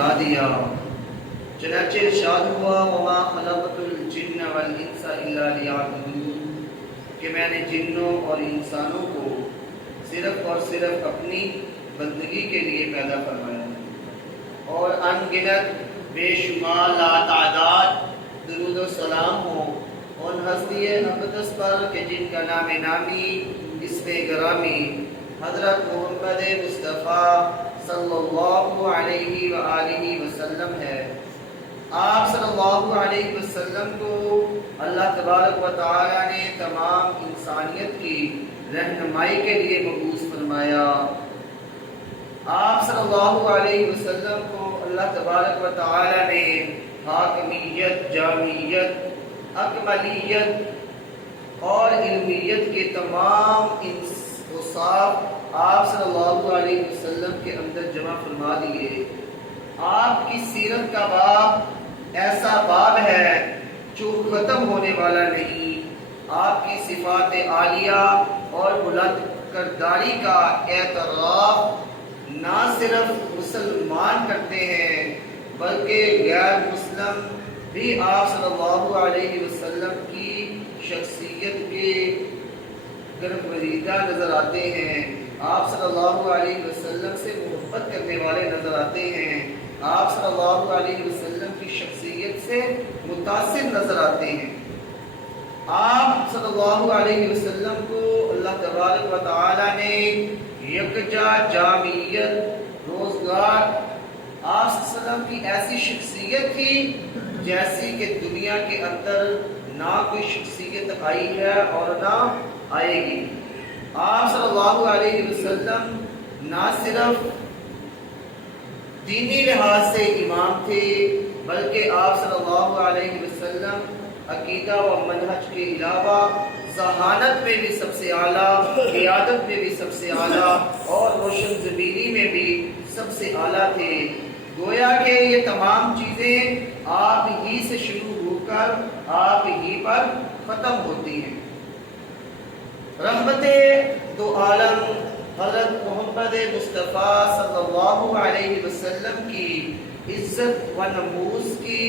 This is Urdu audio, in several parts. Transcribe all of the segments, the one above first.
فرما دیا۔ چنانچہ ارشاد ہوا وما خلقت الجن والانس الا لیعبدون، کہ میں نے جنوں اور انسانوں کو صرف اور صرف اپنی بندگی کے لیے پیدا فرمایا، اور ان گنت بے شمار لا تعداد درود و سلام ہو ان ہستی اقدس پر کہ جن کا نام نامی اسم گرامی حضرت محمد مصطفیٰ صلی اللہ علیہ وآلہ وسلم ہے۔ آپ صلی اللہ علیہ وسلم کو اللہ تبارک و تعالی نے تمام انسانیت کی رہنمائی کے لیے مبعوث فرمایا۔ آپ صلی اللہ علیہ وسلم کو اللہ تبارک و تعالی نے حاکمیت، جامعیت، اکملیت اور علمیت کے تمام اوصاف آپ صلی اللہ علیہ وسلم کے اندر جمع فرما دیے۔ آپ کی سیرت کا باب ایسا باب ہے جو ختم ہونے والا نہیں۔ آپ کی صفات عالیہ اور بلند کرداری کا اعتراف نہ صرف مسلمان کرتے ہیں بلکہ غیر مسلم بھی آپ صلی اللہ علیہ وسلم کی شخصیت کے گرویدہ نظر آتے ہیں۔ آپ صلی اللہ علیہ وسلم سے محبت کرنے والے نظر آتے ہیں۔ آپ صلی اللہ علیہ وسلم کی شخصیت سے متاثر نظر آتے ہیں۔ آپ صلی اللہ علیہ وسلم کو اللہ تبارک و تعالی نے یکجا جامعیت، روزگار، آپ صلی اللہ علیہ وسلم کی ایسی شخصیت تھی جیسی کہ دنیا کے اندر نہ کوئی شخصیت آئی ہے اور نہ آئے گی۔ آپ صلی اللہ علیہ وسلم نہ صرف دینی لحاظ سے امام تھے بلکہ آپ صلی اللہ علیہ وسلم عقیدہ و منہج کے علاوہ ذہانت میں بھی سب سے اعلیٰ، قیادت میں بھی سب سے اعلیٰ اور روشن ضمیری میں بھی سب سے اعلیٰ تھے۔ گویا کہ یہ تمام چیزیں آپ ہی سے شروع ہو کر آپ ہی پر ختم ہوتی ہیں۔ رحمت دو عالم حضرت محمد مصطفیٰ صلی اللہ علیہ وسلم کی عزت و نموز کی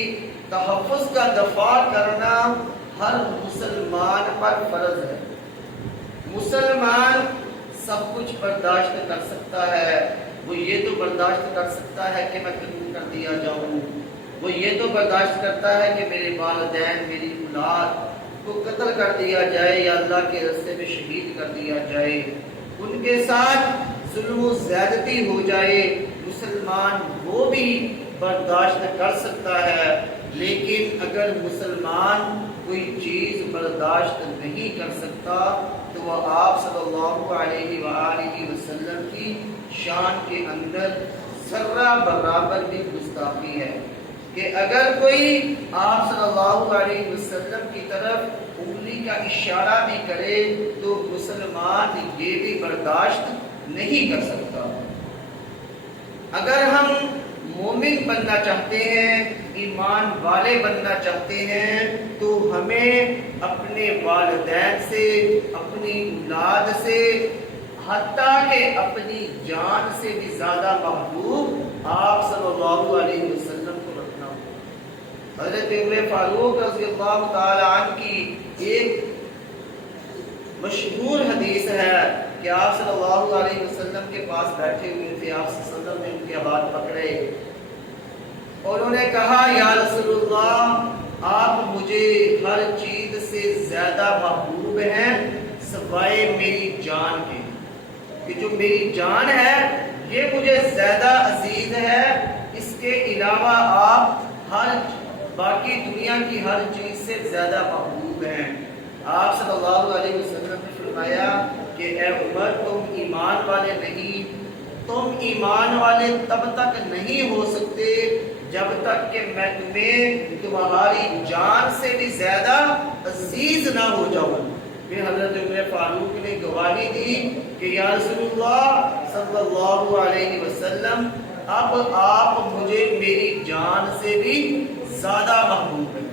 تحفظ کا دفاع کرنا ہر مسلمان پر فرض ہے۔ مسلمان سب کچھ برداشت کر سکتا ہے، وہ یہ تو برداشت کر سکتا ہے کہ میں قتل کر دیا جاؤں، وہ یہ تو برداشت کرتا ہے کہ میرے والدین، میری اولاد کو قتل کر دیا جائے یا اللہ کے راستے میں شہید کر دیا جائے، ان کے ساتھ ظلم و زیادتی ہو جائے، مسلمان وہ بھی برداشت کر سکتا ہے۔ لیکن اگر مسلمان کوئی چیز برداشت نہیں کر سکتا تو وہ آپ صلی اللہ علیہ وآلہ وسلم کی شان کے اندر ذرہ برابر بھی گستاخی ہے کہ اگر کوئی آپ صلی اللہ علیہ وسلم کی طرف انگلی کا اشارہ بھی کرے تو مسلمان یہ بھی برداشت نہیں کر سکتا۔ اگر ہم مومن بننا چاہتے ہیں، ایمان والے بننا چاہتے ہیں تو ہمیں اپنے والدین سے، اپنی اولاد سے، حتیٰ کہ اپنی جان سے بھی زیادہ محبوب آپ صلی اللہ علیہ وسلم کو رکھنا ہوگا۔ حضرت عمر فاروق رضی اللہ تعالی عنہ کی ایک مشہور حدیث ہے کہ آپ صلی اللہ علیہ وسلم کے پاس بیٹھے ہوئے تھے، آپ صلی اللہ علیہ وسلم نے ان کے ہاتھ پکڑے اور انہوں نے کہا یا رسول اللہ آپ مجھے ہر چیز سے زیادہ محبوب ہیں سوائے میری جان کے، کہ جو میری جان ہے یہ مجھے زیادہ عزیز ہے، اس کے علاوہ آپ ہر باقی دنیا کی ہر چیز سے زیادہ محبوب ہیں۔ آپ صلی اللہ علیہ وسلم نے فرمایا کہ اے عمر تم ایمان والے نہیں، تم ایمان والے تب تک نہیں ہو سکتے جب تک کہ میں تمہیں تمہاری جان سے بھی زیادہ عزیز نہ ہو جاؤں۔ پھر حضرت عمر فاروق نے گواہی دی کہ یا رسول اللہ صلی اللہ علیہ وسلم اب آپ مجھے میری جان سے بھی زیادہ محبوب ہیں،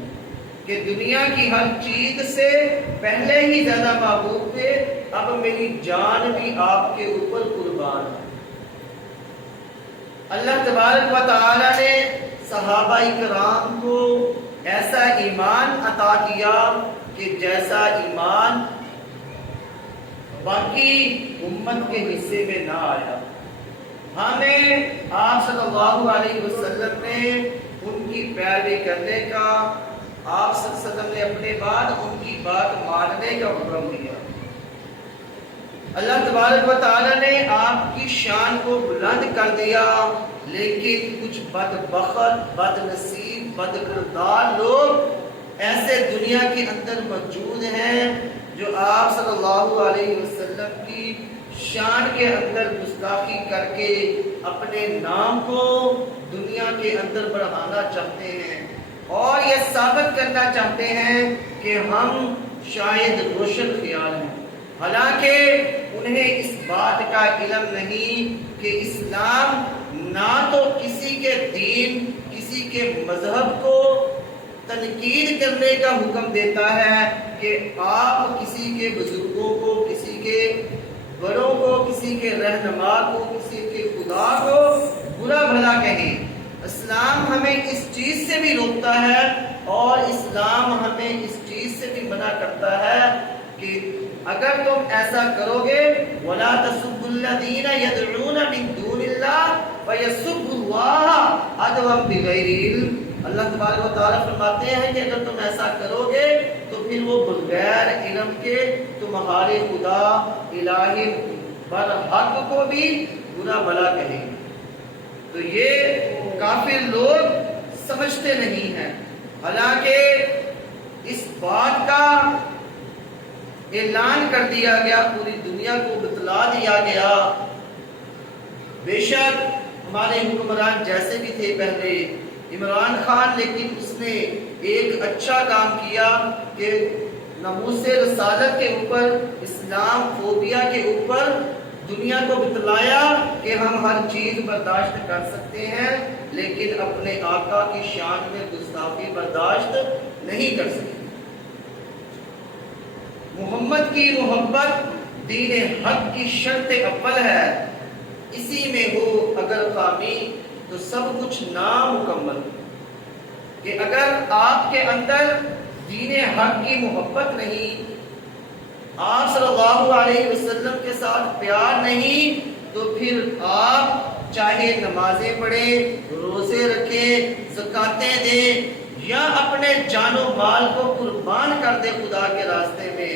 کہ دنیا کی ہر چیز سے پہلے ہی زیادہ محبوب تھے، اب میری جان بھی آپ کے اوپر قربان ہے۔ اللہ تبارک و تعالی نے صحابہ کرام کو ایسا ایمان عطا کیا کہ جیسا ایمان باقی امت کے حصے میں نہ آیا. ہمیں آپ صلی اللہ علیہ وسلم نے ان کی پیروی کرنے کا، آپ صلی اللہ علیہ وسلم نے اپنے بعد ان کی بات ماننے کا حکم دیا. اللہ تبارک و تعالی نے آپ کی شان کو بلند کر دیا، لیکن کچھ بدبخت، بد نصیب، بد کردار لوگ ایسے دنیا کے اندر موجود ہیں جو آپ صلی اللہ علیہ وسلم کی شان کے اندر گستاخی کر کے اپنے نام کو دنیا کے اندر بڑھانا چاہتے ہیں اور یہ ثابت کرنا چاہتے ہیں کہ ہم شاید روشن خیال ہیں، حالانکہ انہیں اس بات کا علم نہیں کہ اسلام نہ تو کسی کے دین، کسی کے مذہب کو تنقید کرنے کا حکم دیتا ہے کہ آپ کسی کے بزرگوں کو، کسی کے بڑوں کو، کسی کے رہنما کو، کسی کے خدا کو برا بھلا کہیں. اسلام ہمیں اس چیز سے بھی روکتا ہے اور اسلام ہمیں اس چیز سے بھی منع کرتا ہے کہ اگر تم ایسا کرو گے وَلَا تَسُبُّوا الَّذِينَ يَدْعُونَ مِن دُونِ اللَّهِ فَيَسُبُّوا اللَّهَ عَدْوًا بِغَيْرِ عِلْمٍ. اللہ تبارک و تعالیٰ فرماتے ہیں کہ اگر تم ایسا کرو گے تو پھر وہ بغیر علم کے تمہارے خدا الہی برحق کو بھی برا بھلا کہیں. تو یہ کافر لوگ سمجھتے نہیں ہیں، حالانکہ اس بات کا اعلان کر دیا گیا، پوری دنیا کو بتلا دیا گیا. بے شک ہمارے حکمران جیسے بھی تھے پہلے، عمران خان، لیکن اس نے ایک اچھا کام کیا کہ ناموس رسالت کے اوپر، اسلام فوبیا کے اوپر دنیا کو بتلایا کہ ہم ہر چیز برداشت کر سکتے ہیں لیکن اپنے آقا کی شان میں گستاخی برداشت نہیں کر سکتے. محمد کی محبت دین حق کی شرط اول ہے، اسی میں ہو اگر خامی تو سب کچھ نامکمل. کہ اگر آپ کے اندر دین حق کی محبت نہیں، آپ صلی اللہ علیہ وسلم کے ساتھ پیار نہیں، تو پھر آپ چاہے نمازیں پڑھیں، روزے رکھیں، زکاتیں دیں یا اپنے جان و مال کو قربان کر دیں خدا کے راستے میں،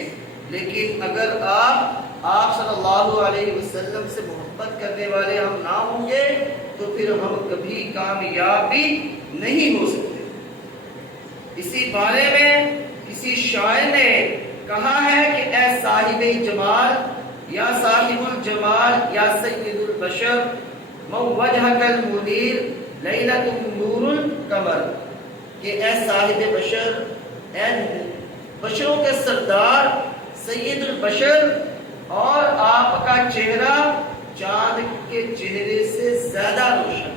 لیکن اگر آپ صلی اللہ علیہ وسلم سے محبت کرنے والے ہم نہ ہوں گے تو پھر ہم کبھی کامیاب بھی نہیں ہو سکتے. اسی بارے میں کسی شاعر نے کہا ہے کہ اے صاحب جمال یا صاحب الجمال یا سید البشر من وجهك المنیر لیلۃ نور القمر، کہ اے صاحب بشر، اے بشروں کے سردار سید البشر، اور آپ کا چہرہ چاند کے چہرے سے زیادہ روشن.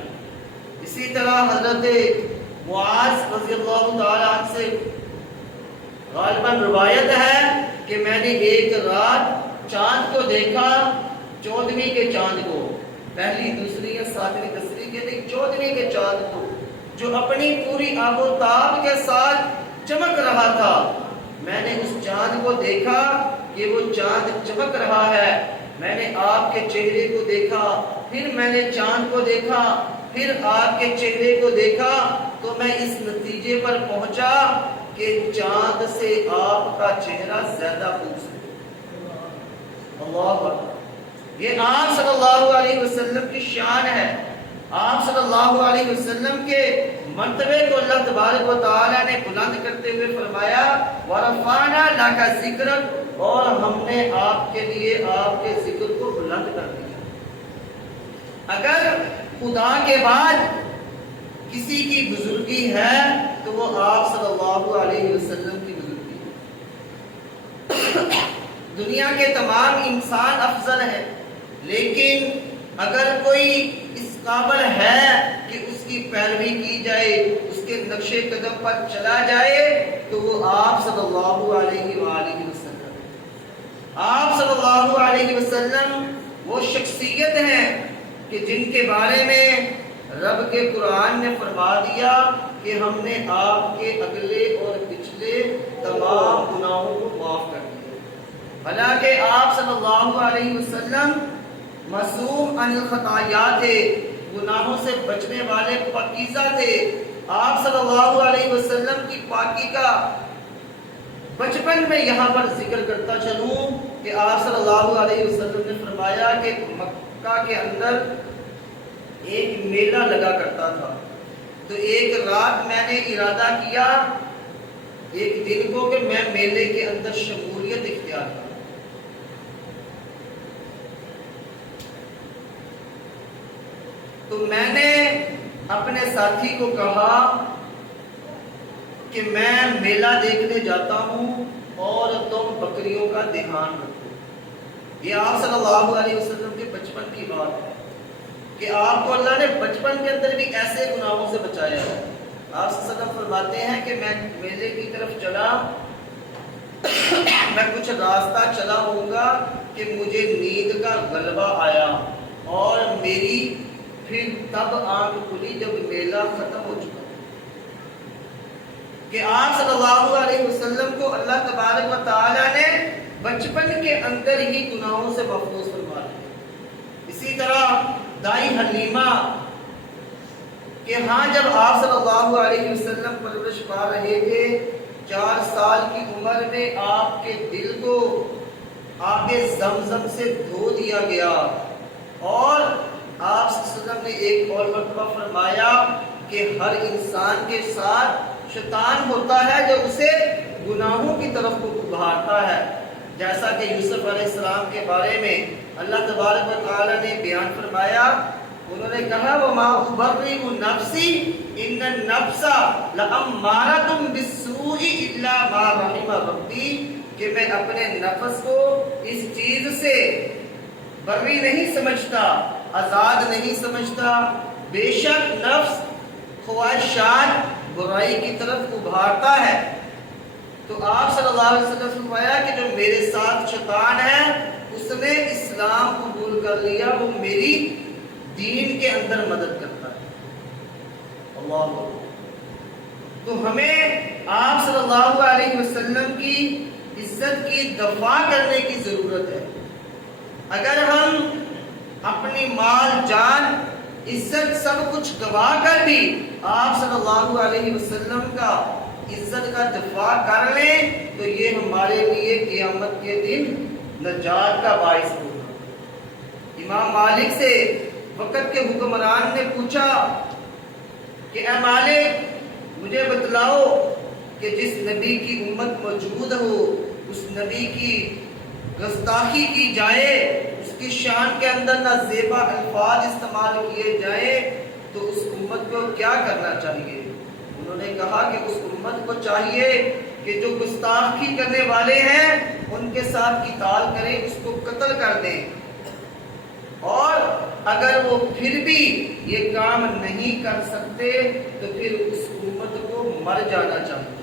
اسی طرح حضرت معاذ رضی اللہ تعالیٰ عنہ سے غالباً روایت ہے کہ میں نے ایک رات چاند کو دیکھا، 14ویں کے چاند کو، پہلی، دوسری یا 7ویں، 10ویں کے نہیں، 14ویں کے چاند کو، جو اپنی پوری آب و تاب کے ساتھ چمک رہا تھا. میں نے اس چاند کو دیکھا کہ وہ چاند چمک رہا ہے. میں نے آپ کے چہرے کو دیکھا، پھر میں نے چاند کو دیکھا، پھر آپ کے چہرے کو دیکھا، تو میں اس نتیجے پر پہنچا کہ چاند سے آپ کا چہرہ زیادہ خوبصورت. اللہ اکبر. یہ آپ صلی اللہ علیہ وسلم کی شان ہے. آپ صلی اللہ علیہ وسلم کے مرتبے کو اللہ تبارک و تعالیٰ نے بلند کرتے ہوئے فرمایا وَرَفَعْنَا لَكَ ذِكْرَكَ، اور ہم نے آپ کے لیے آپ کے ذکر کو بلند کر دیا. اگر خدا کے بعد کسی کی بزرگی ہے تو وہ آپ صلی اللہ علیہ وسلم کی بزرگی ہے. دنیا کے تمام انسان افضل ہیں، لیکن اگر کوئی اس قابل ہے کہ اس کی پیروی کی جائے، اس کے نقش قدم پر چلا جائے، تو وہ آپ صلی اللہ علیہ وآلہ وسلم. آپ صلی اللہ علیہ وسلم وہ شخصیت ہیں کہ جن کے بارے میں رب کے قرآن نے فرما دیا کہ ہم نے آپ کے اگلے اور پچھلے تمام گناہوں کو معاف کر دیا۔ حالانکہ آپ صلی اللہ علیہ وسلم معصوم عن الخطایا تھے، گناہوں سے بچنے والے پاکیزہ تھے۔ آپ صلی اللہ علیہ وسلم کی پاکی کا بچپن میں یہاں پر ذکر کرتا چلوں کہ آپ صلی اللہ علیہ وسلم نے فرمایا کہ مکہ کے اندر ایک میلہ لگا کرتا تھا، تو ایک رات میں نے ارادہ کیا ایک دن کو کہ میں میلے کے اندر شمولیت اختیار کروں۔ تو میں نے اپنے ساتھی کو کہا کہ میں میلہ دیکھنے جاتا ہوں اور تم بکریوں کا دھیان رکھو۔ یہ آپ صلی اللہ علیہ وسلم کے بچپن کی بات ہے کہ آپ کو اللہ نے بچپن کے اندر بھی ایسے گناہوں سے بچایا ہے۔ آپ صلی اللہ علیہ وسلم فرماتے ہیں کہ میں میلے کی طرف چلا، میں کچھ راستہ چلا ہوں گا کہ مجھے نیند کا غلبہ آیا اور میری پھر تب آنکھ کھلی جب میلہ ختم ہو چکا کہ آپ صلی اللہ علیہ وسلم کو اللہ تبارک و تعالی نے بچپن کے اندر ہی گناہوں سے محفوظ فرما دیا۔ اسی طرح دائی حلیمہ کہ ہاں جب آپ صلی اللہ علیہ وسلم پرورش پا رہے تھے، 4 سال کی عمر میں آپ کے دل کو آب زمزم سے دھو دیا گیا، اور آپ صلی اللہ علیہ وسلم نے ایک اور مرتبہ فرمایا کہ ہر انسان کے ساتھ شیطان ہوتا ہے جو اسے گناہوں کی طرف کو ابھارتا ہے، جیسا کہ یوسف علیہ السلام کے بارے میں اللہ تبارک و تعالی نے بیان فرمایا۔ انہوں نے کہا وَمَا أُبَرِّئُ نَفْسِي إِنَّ النَّفْسَ لَأَمَّارَةٌ بِالسُّوءِ إِلَّا مَا رَحِمَ رَبِّي، کہ میں اپنے نفس کو اس چیز سے بری نہیں سمجھتا، آزاد نہیں سمجھتا، بے شک نفس خواہشات برائی کی طرف ابھارتا ہے۔ تو آپ صلی اللہ علیہ وسلم نے فرمایا کہ جو میرے ساتھ شیطان ہے اس نے اسلام قبول کر لیا، وہ میری دین کے اندر مدد کرتا ہے۔ اللہ اکبر۔ تو ہمیں آپ صلی اللہ علیہ وسلم کی عزت کی دفاع کرنے کی ضرورت ہے۔ اگر ہم اپنی مال جان عزت سب کچھ گوا کر بھی آپ صلی اللہ علیہ وسلم کا عزت کا دفاع کر لیں تو یہ ہمارے لیے قیامت کے دن نجات کا باعث ہوگا۔ امام مالک سے وقت کے حکمران نے پوچھا کہ اے مالک مجھے بتلاؤ کہ جس نبی کی امت موجود ہو اس نبی کی گستاخی کی جائے، اس کی شان کے اندر نہ زیبا الفاظ استعمال کیے جائیں تو اس امت کو کیا کرنا چاہیے؟ انہوں نے کہا کہ اس امت کو چاہیے کہ جو گستاخی کرنے والے ہیں ان کے ساتھ قتال کریں، اس کو قتل کر دیں، اور اگر وہ پھر بھی یہ کام نہیں کر سکتے تو پھر اس امت کو مر جانا چاہیے۔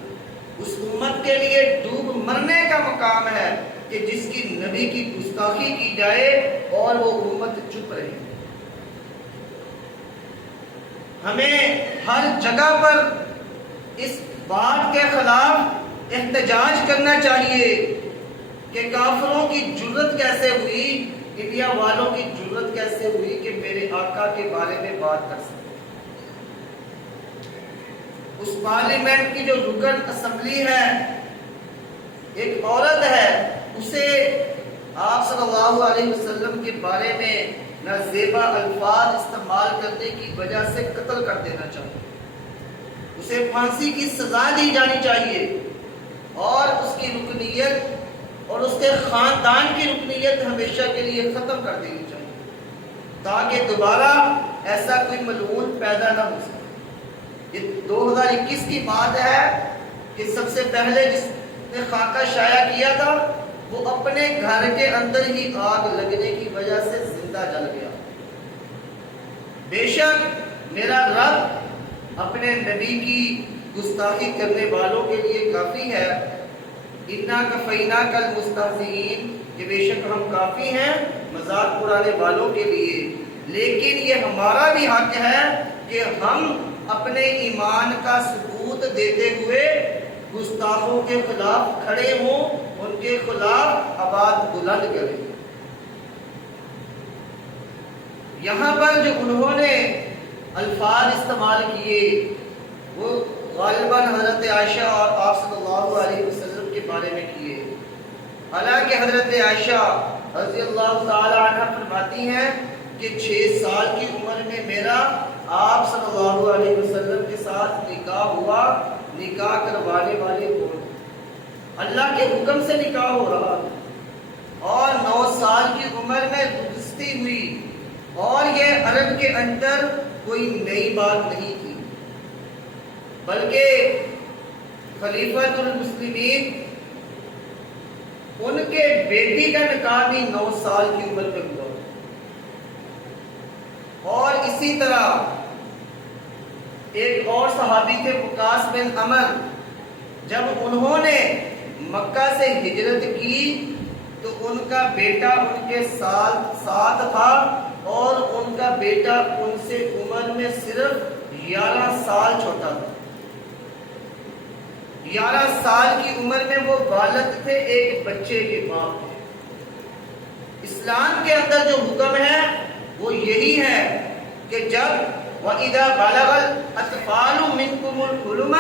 اس امت کے لیے ڈوب مرنے کا مقام ہے کہ جس کی نبی کی گستاخی کی جائے اور وہ امت چپ رہے۔ ہمیں ہر جگہ پر اس بات کے خلاف احتجاج کرنا چاہیے کہ کافروں کی جرت کیسے ہوئی، انڈیا والوں کی جرت کیسے ہوئی کہ میرے آقا کے بارے میں بات کر سکتے۔ اس پارلیمنٹ کی جو رکن اسمبلی ہے، ایک عورت ہے، اسے آپ صلی اللہ علیہ وسلم کے بارے میں نازیبا الفاظ استعمال کرنے کی وجہ سے قتل کر دینا چاہیے، اسے پھانسی کی سزا دی جانی چاہیے، اور اس کی رکنیت اور اس کے خاندان کی رکنیت ہمیشہ کے لیے ختم کر دینی چاہیے تاکہ دوبارہ ایسا کوئی ملعون پیدا نہ ہو سکے۔ یہ 2021 کی بات ہے کہ سب سے پہلے جس نے خاکہ شائع کیا تھا وہ اپنے گھر کے اندر ہی آگ لگنے کی وجہ سے زندہ جل گیا۔ بے شک میرا رب اپنے نبی کی گستاخی کرنے والوں کے لیے کافی ہے۔ اِنَّا كَفَيْنَاكَ الْمُسْتَهْزِئِينَ، کہ بے شک ہم کافی ہیں مذاق اڑانے والوں کے لیے، لیکن یہ ہمارا بھی حق ہے کہ ہم اپنے ایمان کا ثبوت دیتے ہوئے گستاخوں کے خلاف کھڑے ہوں، ان کے خلاف آواز بلند کریں۔ یہاں پر جو انہوں نے الفاظ استعمال کیے وہ غالباً حضرت عائشہ اور آپ صلی اللہ علیہ وسلم کے بارے میں کیے۔ حالانکہ حضرت عائشہ رضی اللہ تعالی عنہ فرماتی ہیں کہ 6 سال کی عمر میں میرا آپ صلی اللہ علیہ وسلم کے ساتھ نکاح ہوا۔ نکاح کروانے والے کون؟ اللہ کے حکم سے نکاح ہو رہا، اور 9 سال کی عمر میں رخصتی ہوئی، اور یہ عرب کے اندر کوئی نئی بات نہیں تھی، بلکہ خلیفۃ المسلمین ان کے بیٹی کا نکاح بھی 9 سال کی عمر میں ہوا۔ اور اسی طرح ایک اور صحابی تھے وقاص بن عمر، جب انہوں نے مکہ سے ہجرت کی تو ان کا بیٹا ان کے ساتھ تھا، اور ان کا بیٹا ان سے عمر میں صرف 11 سال چھوٹا تھا۔ 11 سال کی عمر میں وہ والد تھے، ایک بچے کے باپ تھے۔ اسلام کے اندر جو حکم ہے وہ یہی ہے کہ جب وَإِذَا بَلَغَ الْأَطْفَالُ مِنْكُمُ الْحُلُمَ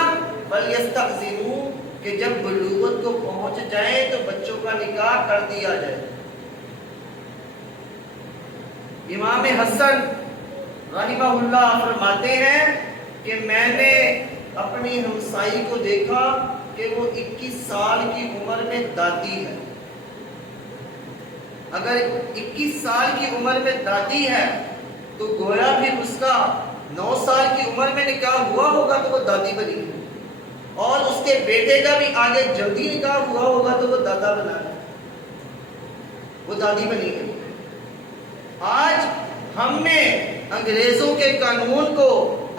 فَلْيَسْتَأْذِنُوا، کہ جب بلوغت کو پہنچ جائیں تو بچوں کا نکاح کر دیا جائے۔ امام حسن رحمہ اللہ فرماتے ہیں کہ میں نے اپنی ہمسائی کو دیکھا کہ وہ 21 سال کی عمر میں دادی ہے۔ اگر 21 سال کی عمر میں دادی ہے تو گویا پھر اس کا 9 سال کی عمر میں نکاح ہوا ہوگا تو وہ دادی بنی ہے، اور اس کے بیٹے کا بھی آگے جلدی نکاح ہوا ہوگا تو وہ دادا بنا ہے، وہ دادی بنی ہے۔ آج ہم نے انگریزوں کے قانون کو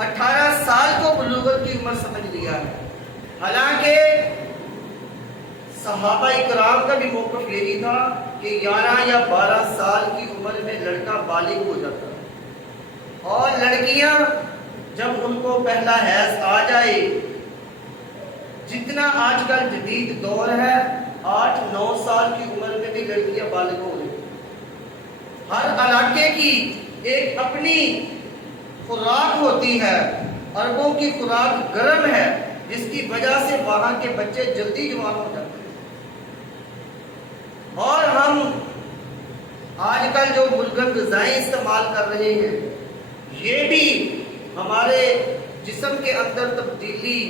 18 سال کو بلوغت کی عمر سمجھ لیا ہے، حالانکہ صحابہ اکرام کا بھی موقف یہی تھا کہ 11 یا 12 سال کی عمر میں لڑکا بالغ ہو جاتا، اور لڑکیاں جب ان کو پہلا حیض آ جائے، جتنا آج کل جدید دور ہے 8-9 سال کی عمر میں بھی لڑکیاں بالغ ہو رہی۔ ہر علاقے کی ایک اپنی خوراک ہوتی ہے، عربوں کی خوراک گرم ہے، جس کی وجہ سے وہاں کے بچے جلدی جوان ہو جاتے ہیں، اور ہم آج کل جو ملغم غذائیں استعمال کر رہے ہیں یہ بھی ہمارے جسم کے اندر تبدیلی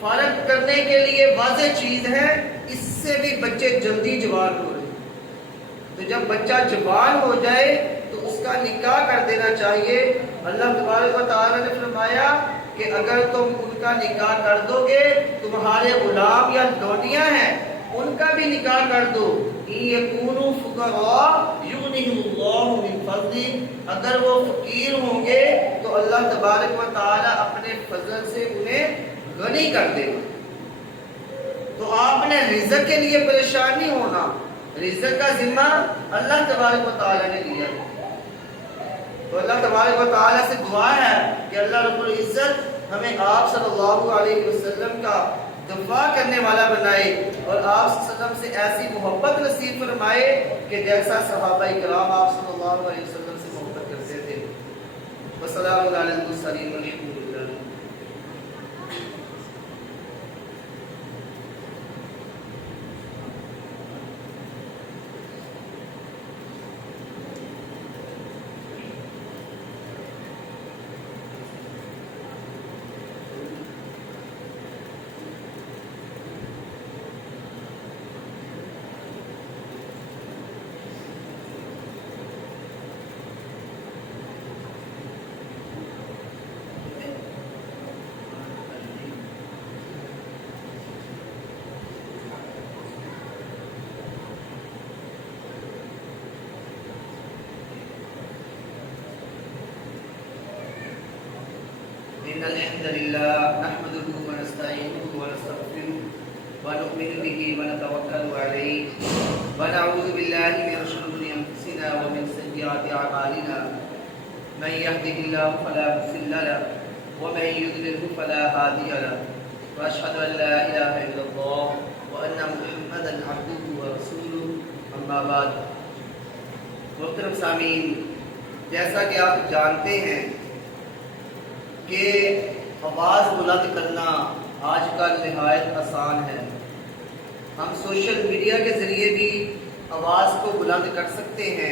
فارغ کرنے کے لیے واضح چیز ہے، اس سے بھی بچے جلدی جوان ہو رہے ہیں۔ تو جب بچہ جوان ہو جائے تو اس کا نکاح کر دینا چاہیے۔ اللہ تبارک و تعالی نے فرمایا کہ اگر تم ان کا نکاح کر دو گے، تمہارے غلام یا لونڈیاں ہیں ان کا بھی نکاح کر دو۔ یکونوا فقراء یغنیہم اللہ من فضلہ، اگر وہ فقیر ہوں گے تو اللہ تبارک و تعالی اپنے فضل سے انہیں غنی کر دے گا۔ تو آپ نے رزق کے لیے پریشان نہیں ہونا، رزق کا ذمہ اللہ تبارک و تعالی نے لیا۔ تو اللہ تبارک و تعالی سے دعا ہے کہ اللہ رب العزت ہمیں آپ صلی اللہ علیہ وسلم کا دفاع کرنے والا بنائے، اور آپ صلی اللہ علیہ وسلم سے ایسی محبت نصیب فرمائے کہ جیسا صحابہ کرام آپ صلی اللہ علیہ وسلم سے محبت کرتے تھے۔ وسلام علی المرسلین والحمد للہ۔ إن الحمد لله نحمده ونستعينه ونستغفره ونؤمن به ونتوكل عليه ونعوذ بالله من شرور أنفسنا ومن سيئات أعمالنا من يهده الله فلا مضل له ومن يضلل فلا هادي له وأشهد أن لا إله إلا الله وأن محمدا عبده ورسوله أما بعد. محترم سامعین، جیسا کہ آپ جانتے ہیں کہ آواز بلند کرنا آج کل نہایت آسان ہے. ہم سوشل میڈیا کے ذریعے بھی آواز کو بلند کر سکتے ہیں.